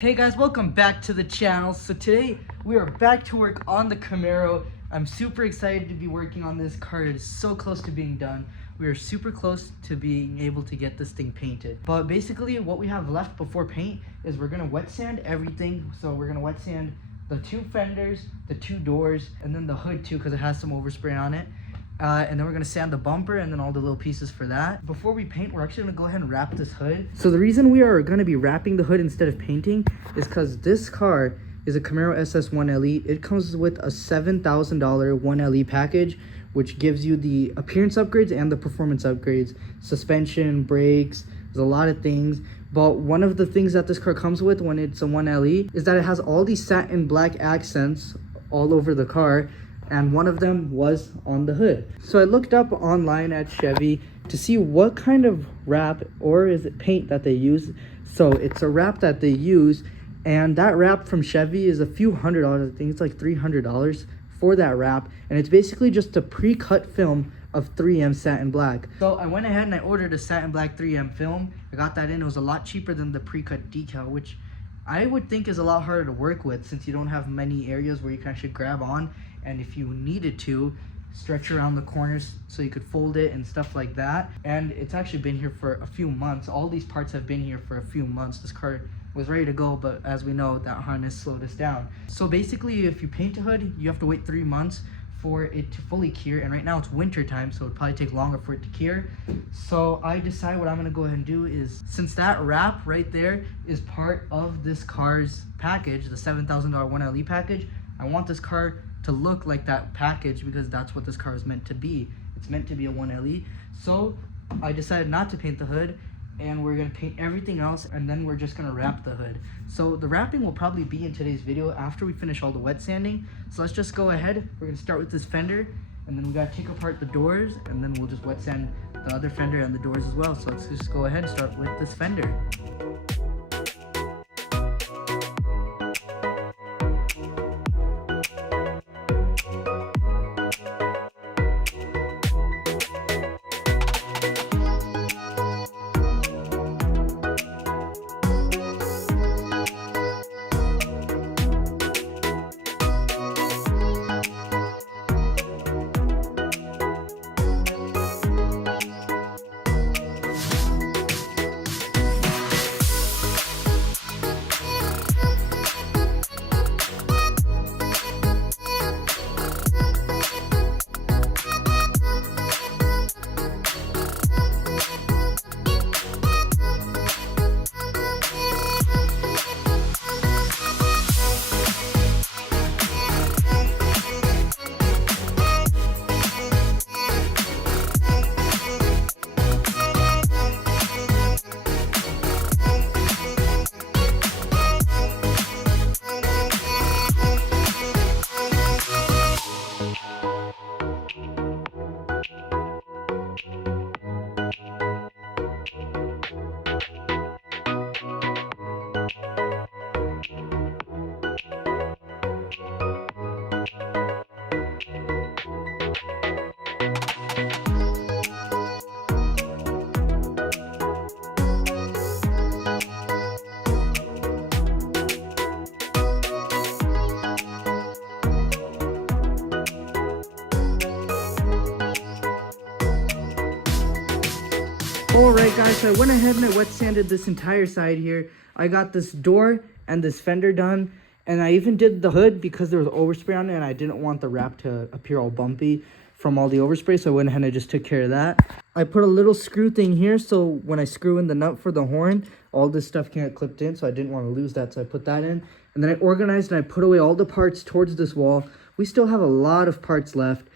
Hey guys, welcome back to the channel. So today we are back to work on the Camaro. I'm super excited to be working on this car. It is so close to being done. We are super close to being able to get this thing painted. But basically what we have left before paint is we're gonna wet sand everything. So we're gonna wet sand the two fenders, the two doors, and then the hood too because it has some overspray on it. And then we're gonna sand the bumper and then all the little pieces for that. Before we paint, we're actually gonna go ahead and wrap this hood. So the reason we are gonna be wrapping the hood instead of painting is because this car is a Camaro SS 1LE. It comes with a $7,000 1LE package, which gives you the appearance upgrades and the performance upgrades. Suspension, brakes, there's a lot of things. But one of the things that this car comes with when it's a 1LE is that it has all these satin black accents all over the car, and one of them was on the hood. So I looked up online at Chevy to see what kind of wrap, or is it paint, that they use. So it's a wrap that they use, and that wrap from Chevy is a few $100. I think it's like $300 for that wrap, and it's basically just a pre-cut film of 3M satin black. So I went ahead and I ordered a satin black 3M film. I got that in. It was a lot cheaper than the pre-cut decal, which I would think is a lot harder to work with since you don't have many areas where you can actually grab on, and if you needed to, stretch around the corners so you could fold it and stuff like that. And it's actually been here for a few months. All these parts have been here for a few months. This car was ready to go, but as we know, that harness slowed us down. So basically, if you paint a hood, you have to wait 3 months for it to fully cure, and right now it's winter time, so it'd probably take longer for it to cure. So I decided what I'm gonna go ahead and do is, since that wrap right there is part of this car's package, the $7,000 1LE package, I want this car to look like that package because that's what this car is meant to be. It's meant to be a 1LE. So I decided not to paint the hood, and we're gonna paint everything else, and then we're just gonna wrap the hood. So the wrapping will probably be in today's video after we finish all the wet sanding. So let's just go ahead. We're gonna start with this fender, and then we gotta take apart the doors, and then we'll just wet sand the other fender and the doors as well. So let's just go ahead and start with this fender. Alright guys, so I went ahead and I wet sanded this entire side here. I got this door and this fender done, and I even did the hood because there was overspray on it and I didn't want the wrap to appear all bumpy from all the overspray, so I went ahead and I just took care of that. I put a little screw thing here so when I screw in the nut for the horn, all this stuff can get clipped in, so I didn't want to lose that, so I put that in. And then I organized and I put away all the parts towards this wall. We still have a lot of parts left,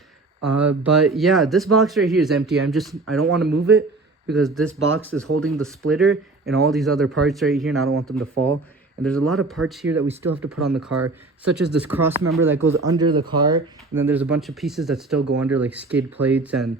but yeah, this box right here is empty. I don't want to move it because this box is holding the splitter and all these other parts right here, and I don't want them to fall. And there's a lot of parts here that we still have to put on the car, such as this cross member that goes under the car, and then there's a bunch of pieces that still go under, like skid plates and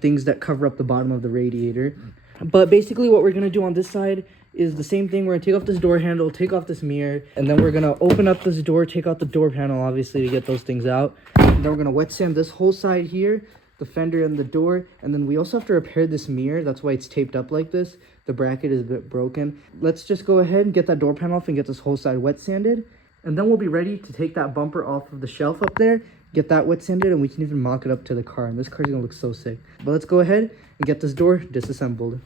things that cover up the bottom of the radiator. But basically what we're going to do on this side is the same thing. We're going to take off this door handle, take off this mirror, and then we're going to open up this door, take out the door panel, obviously, to get those things out. And then we're going to wet sand this whole side here, the fender and the door. And then we also have to repair this mirror. That's why it's taped up like this. The bracket is a bit broken. Let's just go ahead and get that door panel off and get this whole side wet sanded. And then we'll be ready to take that bumper off of the shelf up there, get that wet sanded, and we can even mock it up to the car. And this car's gonna look so sick. But let's go ahead and get this door disassembled.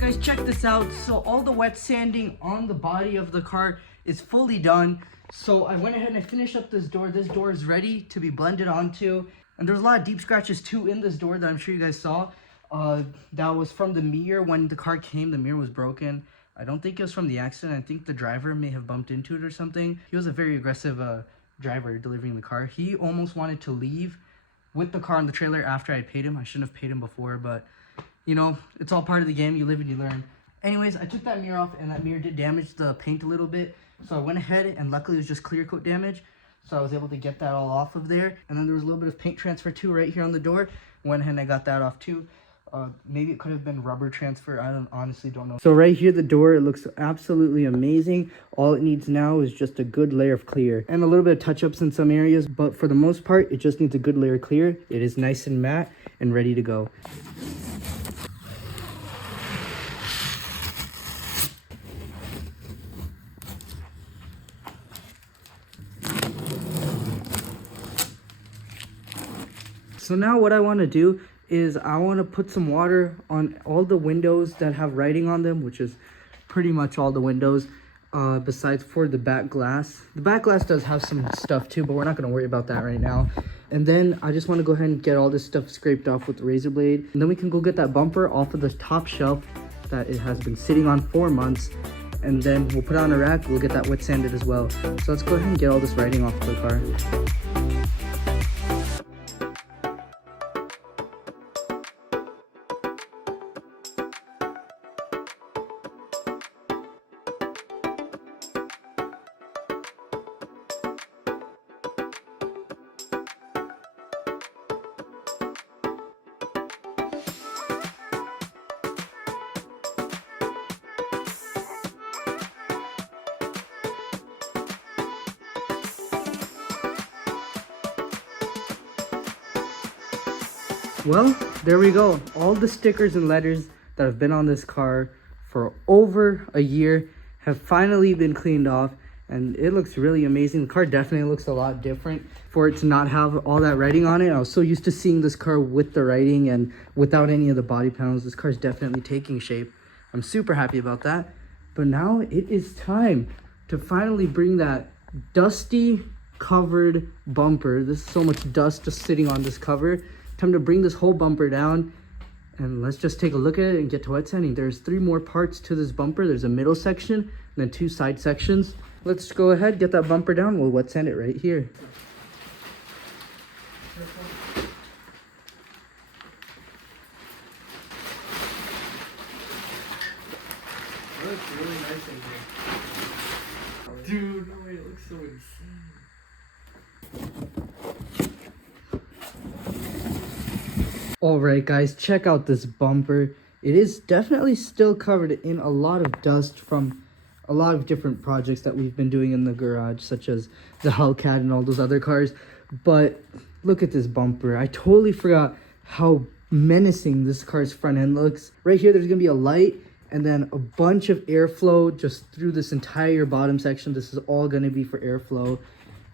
Guys, check this out. So all the wet sanding on the body of the car is fully done. So I went ahead and I finished up this door. This door is ready to be blended onto, and there's a lot of deep scratches too in this door that I'm sure you guys saw. That was from the mirror. When the car came, the mirror was broken. I don't think it was from the accident. I think the driver may have bumped into it or something. He was a very aggressive driver delivering the car. He almost wanted to leave with the car on the trailer after I paid him. I shouldn't have paid him before, but you know, it's all part of the game. You live and you learn. Anyways, I took that mirror off, and that mirror did damage the paint a little bit. So I went ahead, and luckily it was just clear coat damage. So I was able to get that all off of there. And then there was a little bit of paint transfer too right here on the door. Went ahead and I got that off too. Maybe it could have been rubber transfer. I honestly don't know. So right here, the door, it looks absolutely amazing. All it needs now is just a good layer of clear and a little bit of touch-ups in some areas. But for the most part, it just needs a good layer of clear. It is nice and matte and ready to go. So now what I want to do is I want to put some water on all the windows that have writing on them, which is pretty much all the windows, besides for the back glass. The back glass does have some stuff too, but we're not going to worry about that right now. And then I just want to go ahead and get all this stuff scraped off with the razor blade. And then we can go get that bumper off of the top shelf that it has been sitting on for months. And then we'll put it on a rack. We'll get that wet sanded as well. So let's go ahead and get all this writing off of the car. Well, there we go. All the stickers and letters that have been on this car for over a year have finally been cleaned off, and it looks really amazing. The car definitely looks a lot different for it to not have all that writing on it. I was so used to seeing this car with the writing and without any of the body panels. This car is definitely taking shape. I'm super happy about that. But now it is time to finally bring that dusty covered bumper. There's so much dust just sitting on this cover. Time to bring this whole bumper down, and let's just take a look at it and get to wet sanding. There's 3 more parts to this bumper. There's a middle section and then 2 side sections. Let's go ahead, get that bumper down. We'll wet sand it right here. It looks really nice in here. Dude, no way, it looks so insane. Alright guys, check out this bumper. It is definitely still covered in a lot of dust from a lot of different projects that we've been doing in the garage, such as the Hellcat and all those other cars. But look at this bumper. I totally forgot how menacing this car's front end looks. Right here, there's gonna be a light and then a bunch of airflow just through this entire bottom section. This is all gonna be for airflow.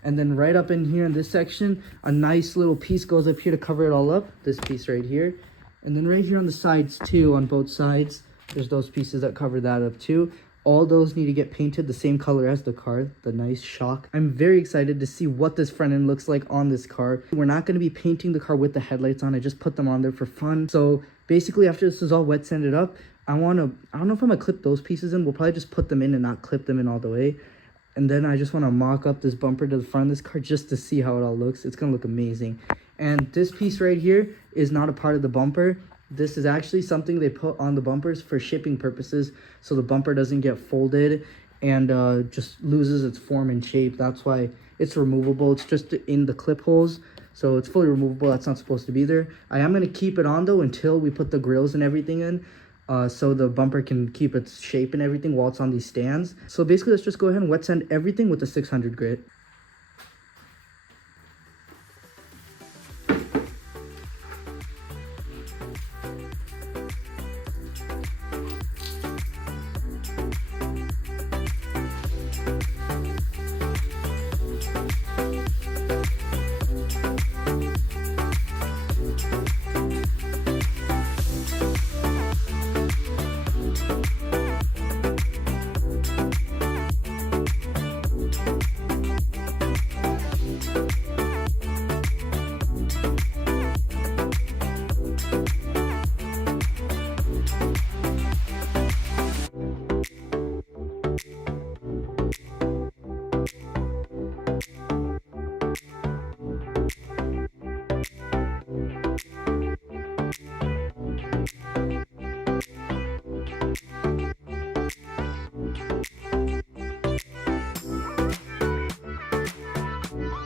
And then right up in here in this section, a nice little piece goes up here to cover it all up. This piece right here. And then right here on the sides too, on both sides, there's those pieces that cover that up too. All those need to get painted the same color as the car, the nice shock. I'm very excited to see what this front end looks like on this car. We're not going to be painting the car with the headlights on. I just put them on there for fun. So basically after this is all wet sanded up, I don't know if I'm going to clip those pieces in. We'll probably just put them in and not clip them in all the way. And then I just want to mock up this bumper to the front of this car just to see how it all looks. It's going to look amazing. And this piece right here is not a part of the bumper. This is actually something they put on the bumpers for shipping purposes, so the bumper doesn't get folded and just loses its form and shape. That's why it's removable. It's just in the clip holes, so it's fully removable. That's not supposed to be there. I am going to keep it on though until we put the grills and everything in, so the bumper can keep its shape and everything while it's on these stands. So basically, let's just go ahead and wet sand everything with the 600 grit.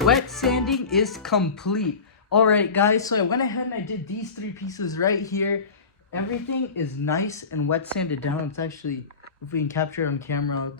Wet sanding is complete. All right, guys, so I went ahead and I did these three pieces right here. Everything is nice and wet sanded down. It's actually, if we can capture it on camera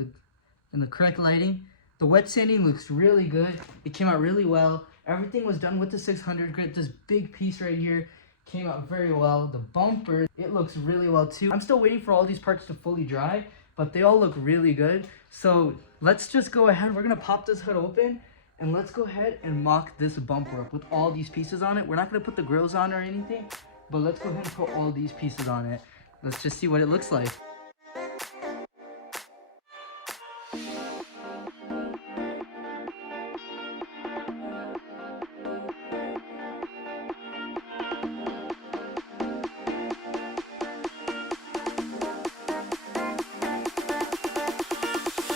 in the correct lighting, the wet sanding looks really good. It came out really well. Everything was done with the 600 grit. This big piece right here came out very well. The bumper, it looks really well too. I'm still waiting for all these parts to fully dry, but they all look really good. So let's just go ahead. We're gonna pop this hood open and let's go ahead and mock this bumper up with all these pieces on it. We're not gonna put the grills on or anything, but let's go ahead and put all these pieces on it. Let's just see what it looks like.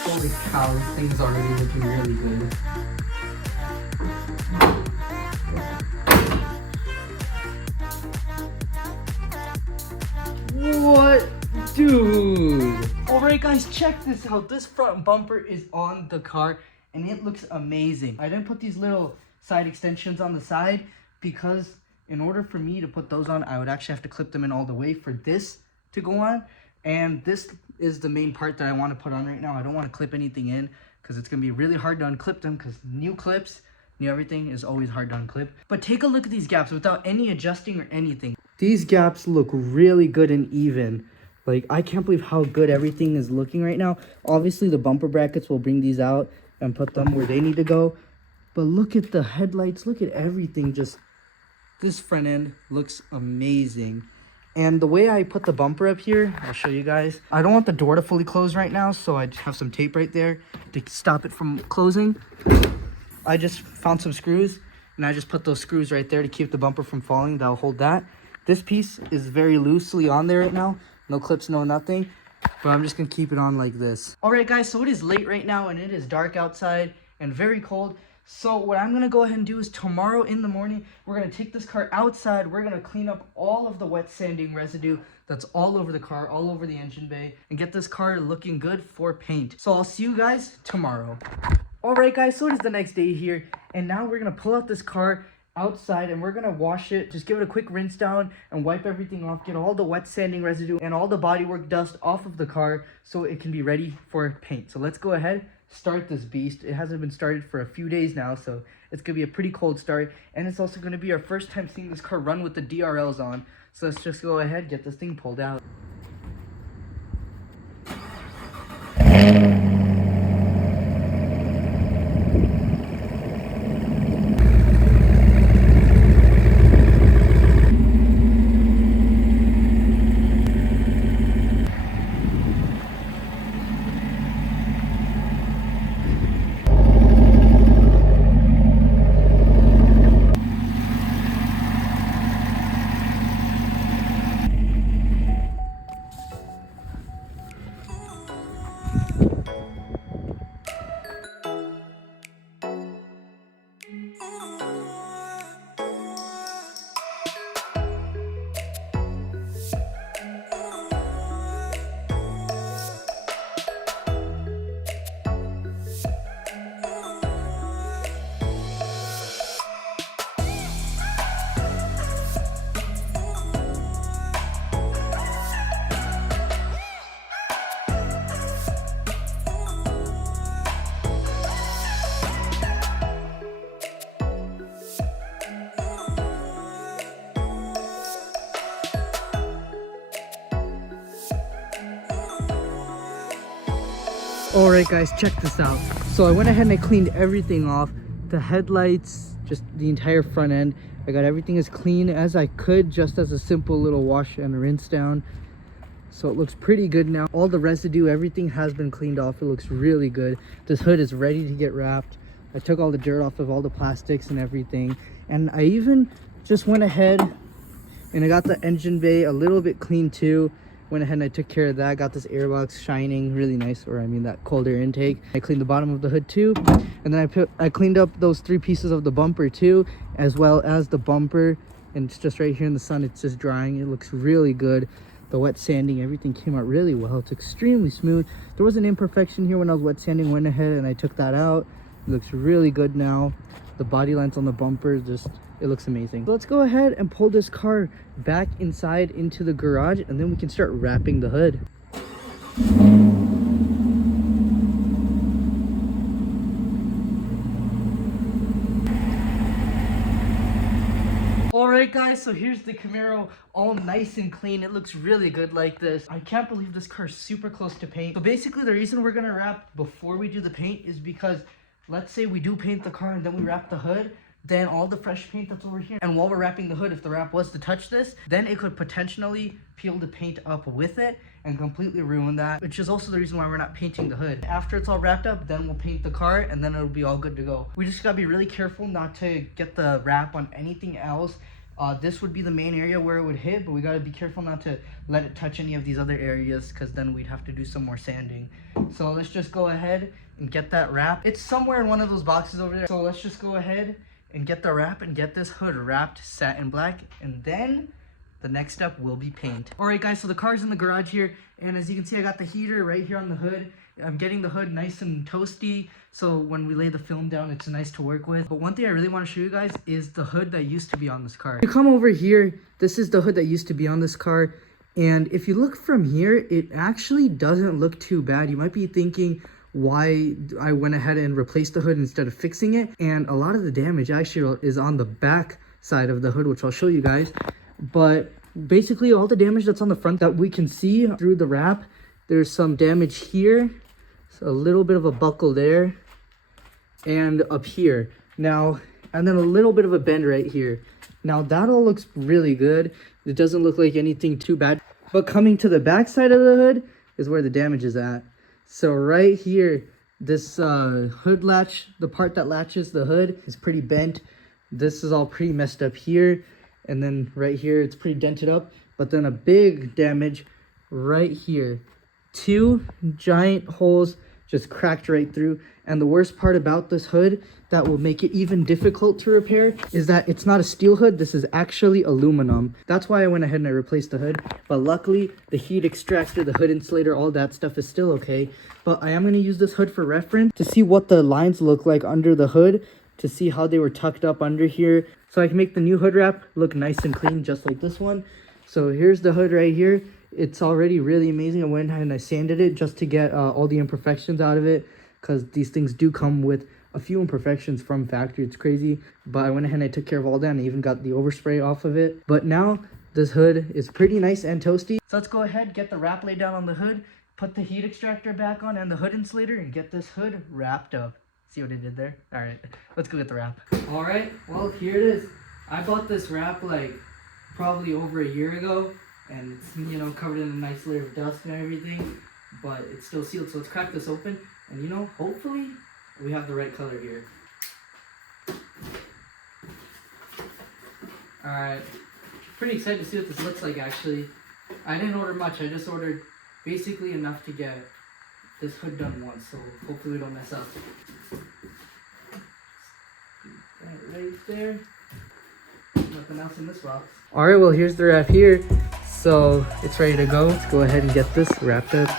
Holy cow, this thing's already looking really good. What? Dude! Alright guys, check this out. This front bumper is on the car and it looks amazing. I didn't put these little side extensions on the side because in order for me to put those on, I would actually have to clip them in all the way for this to go on. And this is the main part that I want to put on right now. I don't want to clip anything in because it's going to be really hard to unclip them because new clips, new everything is always hard to unclip. But take a look at these gaps without any adjusting or anything. These gaps look really good and even. Like, I can't believe how good everything is looking right now. Obviously, the bumper brackets will bring these out and put them where they need to go. But look at the headlights. Look at everything. Just, this front end looks amazing. And the way I put the bumper up here, I'll show you guys. I don't want the door to fully close right now, so I just have some tape right there to stop it from closing. I just found some screws, and I just put those screws right there to keep the bumper from falling. That'll hold that. This piece is very loosely on there right now. No clips, no nothing. But I'm just going to keep it on like this. Alright guys, so it is late right now, and it is dark outside and very cold. So what I'm going to go ahead and do is tomorrow in the morning, we're going to take this car outside. We're going to clean up all of the wet sanding residue that's all over the car, all over the engine bay, and get this car looking good for paint. So I'll see you guys tomorrow. Alright guys, so it is the next day here, and now we're going to pull out this car outside and we're going to wash it. Just give it a quick rinse down and wipe everything off, get all the wet sanding residue and all the bodywork dust off of the car so it can be ready for paint. So let's go ahead, start this beast. It hasn't been started for a few days now, so it's gonna be a pretty cold start. And it's also gonna be our first time seeing this car run with the DRLs on. So let's just go ahead, get this thing pulled out. Alright guys, check this out. So I went ahead and I cleaned everything off. The headlights, just the entire front end. I got everything as clean as I could, just as a simple little wash and rinse down. So it looks pretty good now. All the residue, everything has been cleaned off. It looks really good. This hood is ready to get wrapped. I took all the dirt off of all the plastics and everything. And I even just went ahead and I got the engine bay a little bit clean too. Went ahead and I took care of that. Got this airbox shining really nice, or I mean that cold air intake. I cleaned the bottom of the hood too, and then I cleaned up those 3 pieces of the bumper too, as well as the bumper. And it's just right here in the sun, it's just drying. It looks really good. The wet sanding, everything came out really well. It's extremely smooth. There was an imperfection here when I was wet sanding. Went ahead and I took that out. It looks really good now. The body lines on the bumper, just it looks amazing. So let's go ahead and pull this car back inside into the garage, and then we can start wrapping the hood. Alright guys, so here's the Camaro all nice and clean. It looks really good like this. I can't believe this car is super close to paint. So basically the reason we're gonna wrap before we do the paint is because let's say we do paint the car and then we wrap the hood, then all the fresh paint that's over here, and while we're wrapping the hood, if the wrap was to touch this, then it could potentially peel the paint up with it and completely ruin that, which is also the reason why we're not painting the hood. After it's all wrapped up, then we'll paint the car and then it'll be all good to go. We just gotta be really careful not to get the wrap on anything else. This would be the main area where it would hit, but we gotta be careful not to let it touch any of these other areas, because then we'd have to do some more sanding. So let's just go ahead and get that wrap. It's somewhere in one of those boxes over there. So let's just go ahead and get the wrap and get this hood wrapped satin black, and then the next step will be paint. Alright guys, so the car's in the garage here, and as you can see I got the heater right here on the hood. I'm getting the hood nice and toasty, so when we lay the film down it's nice to work with. But one thing I really want to show you guys is the hood that used to be on this car. You come over here, this is the hood that used to be on this car, and if you look from here, it actually doesn't look too bad. You might be thinking why I went ahead and replaced the hood instead of fixing it, and a lot of the damage actually is on the back side of the hood, which I'll show you guys. But basically all the damage that's on the front that we can see through the wrap, there's some damage here, so a little bit of a buckle there, and up here now, and then a little bit of a bend right here. Now that all looks really good. It doesn't look like anything too bad, but coming to the back side of the hood is where the damage is at. So right here, this hood latch, the part that latches the hood, is pretty bent. This is all pretty messed up here. And then right here, it's pretty dented up. But then a big damage right here. 2 giant holes just cracked right through. And the worst part about this hood that will make it even difficult to repair is that it's not a steel hood. This is actually aluminum. That's why I went ahead and I replaced the hood. But luckily, the heat extractor, the hood insulator, all that stuff is still okay. But I am going to use this hood for reference to see what the lines look like under the hood, to see how they were tucked up under here, so I can make the new hood wrap look nice and clean, just like this one. So here's the hood right here. It's already really amazing. I went ahead and I sanded it just to get all the imperfections out of it. because these things do come with a few imperfections from factory. It's crazy, but I went ahead and I took care of all that, and I even got the overspray off of it. But now this hood is pretty nice and toasty. So let's go ahead, get the wrap laid down on the hood, put the heat extractor back on and the hood insulator, and get this hood wrapped up. See what I did there? All right, let's go get the wrap. All right, well, here it is. I bought this wrap like probably over a year ago, and it's, you know, covered in a nice layer of dust and everything, but it's still sealed. So let's crack this open, and, you know, hopefully we have the right color here. All right, pretty excited to see what this looks like, actually. I didn't order much. I just ordered basically enough to get this hood done once, so hopefully we don't mess up. That right there. Nothing else in this box. Alright, well, here's the wrap here. So it's ready to go. Let's go ahead and get this wrapped up.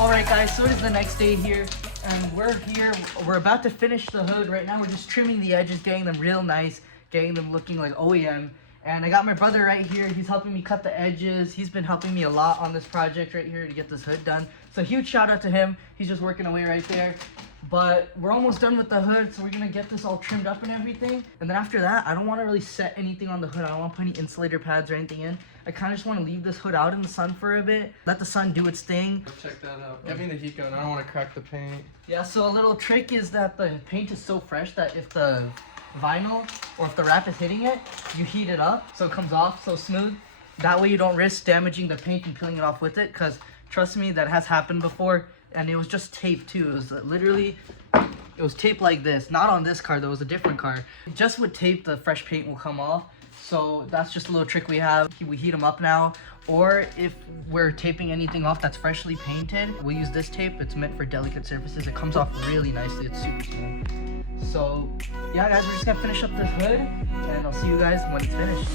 Alright guys, so it is the next day here, and we're about to finish the hood. Right now we're just trimming the edges, getting them real nice, getting them looking like OEM. And I got my brother right here, he's helping me cut the edges. He's been helping me a lot on this project right here to get this hood done. So huge shout out to him, he's just working away right there. But we're almost done with the hood, so we're gonna get this all trimmed up and everything. And then after that, I don't wanna really set anything on the hood. I don't wanna put any insulator pads or anything in. I kinda just wanna leave this hood out in the sun for a bit, let the sun do its thing. Check that out. Get me the heat gun, I don't wanna crack the paint. Yeah, so a little trick is that the paint is so fresh that if the vinyl or if the wrap is hitting it, you heat it up so it comes off so smooth. That way you don't risk damaging the paint and peeling it off with it, because trust me, that has happened before. And it was just tape too. It was literally, it was tape like this. Not on this car, though, it was a different car. Just with tape, the fresh paint will come off. So that's just a little trick we have. We heat them up now. Or if we're taping anything off that's freshly painted, we'll use this tape. It's meant for delicate surfaces. It comes off really nicely. It's super smooth. So yeah, guys, we're just gonna finish up this hood, and I'll see you guys when it's finished.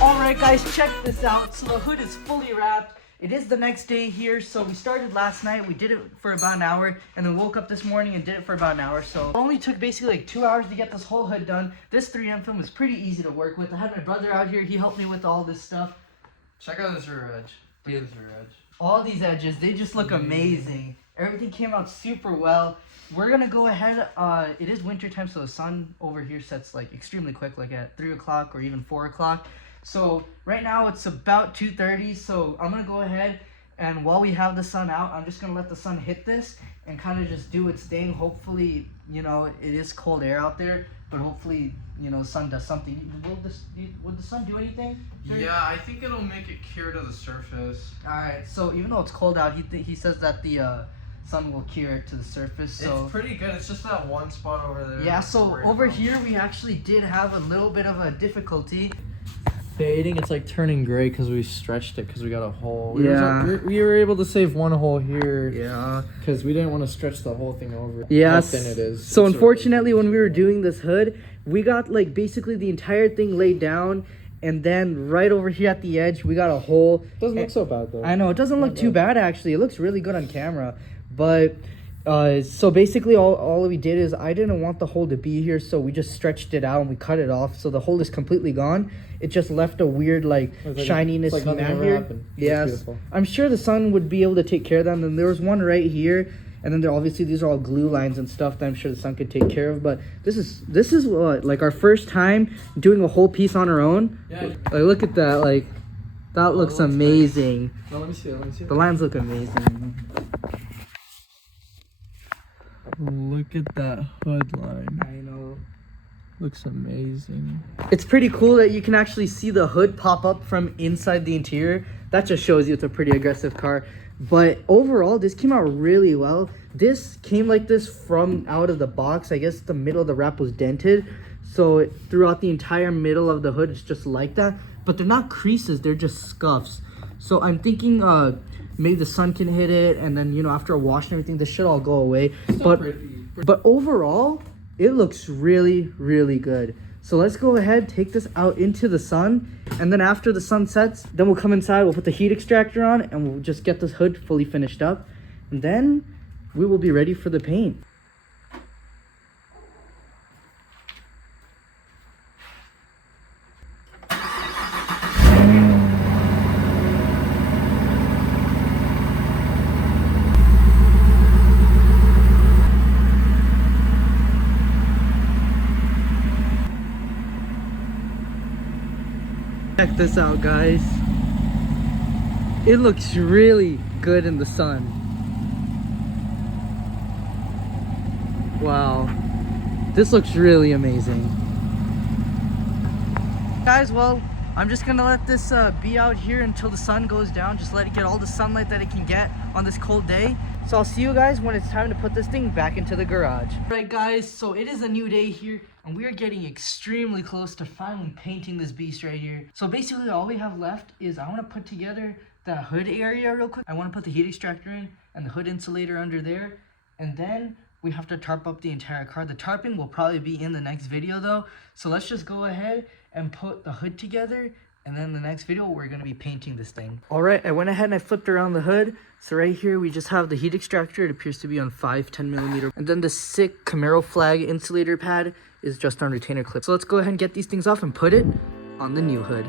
Alright guys, check this out. So the hood is fully wrapped. It is the next day here, so we started last night. We did it for about an hour, and then woke up this morning and did it for about an hour. So it only took basically like 2 hours to get this whole hood done. This 3M film is pretty easy to work with. I had my brother out here. He helped me with all this stuff. Check out this rear edge. Look at this rear edge. All these edges, they just look amazing. Everything came out super well. We're gonna go ahead. It is winter time, so the sun over here sets like extremely quick, like at 3 o'clock or even 4 o'clock. So right now it's about 2:30. So I'm gonna go ahead, and while we have the sun out, I'm just gonna let the sun hit this and kind of just do its thing. Hopefully, you know, it is cold air out there, but hopefully, you know, the sun does something. Will the sun do anything? Yeah, I think it'll make it cure to the surface. All right. So even though it's cold out, he says that the sun will cure it to the surface. So it's pretty good. It's just that one spot over there. Yeah. So over here we actually did have a little bit of a difficulty. Fading, it's like turning gray because we stretched it because we got a hole. Yeah. We were able to save one hole here. Yeah. Because we didn't want to stretch the whole thing over. Yeah. How thin it is. So It's unfortunately, when we were doing this hood, we got like basically the entire thing laid down, and then right over here at the edge, we got a hole. Doesn't look so bad though. I know, it doesn't look too bad actually. It looks really good on camera, but so basically all we did is I didn't want the hole to be here, so we just stretched it out and we cut it off, so the hole is completely gone. It just left a weird like shininess like nothing mat ever here. happened. Yes, Beautiful. I'm sure the sun would be able to take care of them. And there was one right here, and then there obviously these are all glue lines and stuff that I'm sure the sun could take care of. But this is what, like our first time doing a whole piece on our own. Yeah. Like look at that, like that looks amazing. No, let me see it. Let me see it. The lines look amazing. Look at that hood line. I know. Looks amazing. It's pretty cool that you can actually see the hood pop up from inside the interior. That just shows you it's a pretty aggressive car. But overall, this came out really well. This came like this from out of the box. I guess the middle of the wrap was dented. So throughout the entire middle of the hood, it's just like that. But they're not creases, they're just scuffs. So I'm thinking maybe the sun can hit it, and then, you know, after a wash and everything, this should all go away. But overall, it looks really, really good. So let's go ahead, take this out into the sun, and then after the sun sets, then we'll come inside, we'll put the heat extractor on, and we'll just get this hood fully finished up. And then we will be ready for the paint. Check this out, guys. It looks really good in the sun. Wow. This looks really amazing. Guys, well, I'm just gonna let this be out here until the sun goes down. Just let it get all the sunlight that it can get on this cold day. So I'll see you guys when it's time to put this thing back into the garage. All right, guys, so it is a new day here, and we are getting extremely close to finally painting this beast right here. So basically all we have left is I want to put together the hood area real quick. I want to put the heat extractor in and the hood insulator under there, and then we have to tarp up the entire car. The tarping will probably be in the next video though, so let's just go ahead and put the hood together, and then in the next video we're going to be painting this thing. All right, I went ahead and I flipped around the hood. So right here we just have the heat extractor. It appears to be on 510 millimeter, and then the sick Camaro flag insulator pad is just on retainer clip. So let's go ahead and get these things off and put it on the new hood.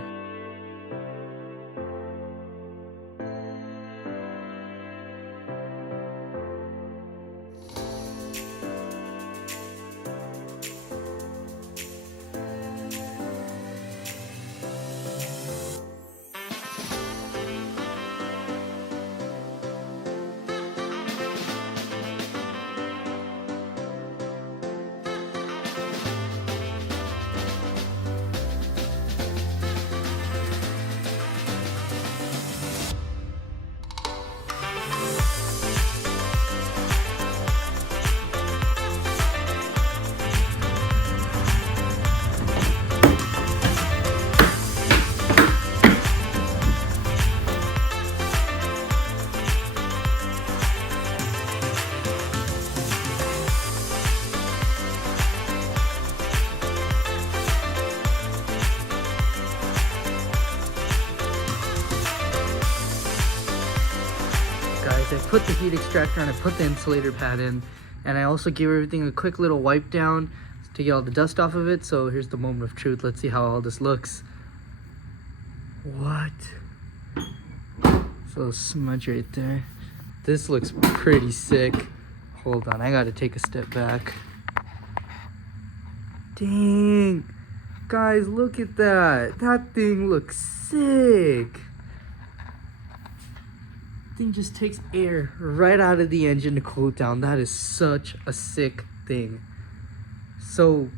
I put the heat extractor and I put the insulator pad in, and I also gave everything a quick little wipe down to get all the dust off of it. So here's the moment of truth. Let's see how all this looks. What? It's a little smudge right there. This looks pretty sick. Hold on, I gotta take a step back. Dang. Guys, look at that. That thing looks sick. Thing just takes air right out of the engine to cool it down. That is such a sick thing. So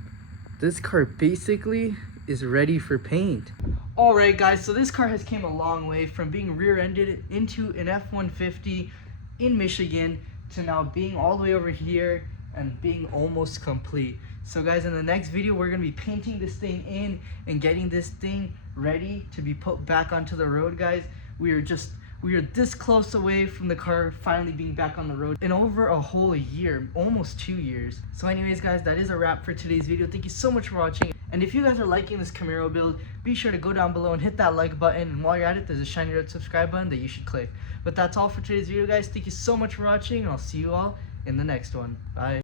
this car basically is ready for paint. Alright guys, so this car has came a long way from being rear-ended into an F-150 in Michigan to now being all the way over here and being almost complete. So guys, in the next video we're going to be painting this thing in and getting this thing ready to be put back onto the road, guys. We are this close away from the car finally being back on the road in over a whole year, almost 2 years. So anyways guys, that is a wrap for today's video. Thank you so much for watching. And if you guys are liking this Camaro build, be sure to go down below and hit that like button. And while you're at it, there's a shiny red subscribe button that you should click. But that's all for today's video, guys. Thank you so much for watching, and I'll see you all in the next one. Bye.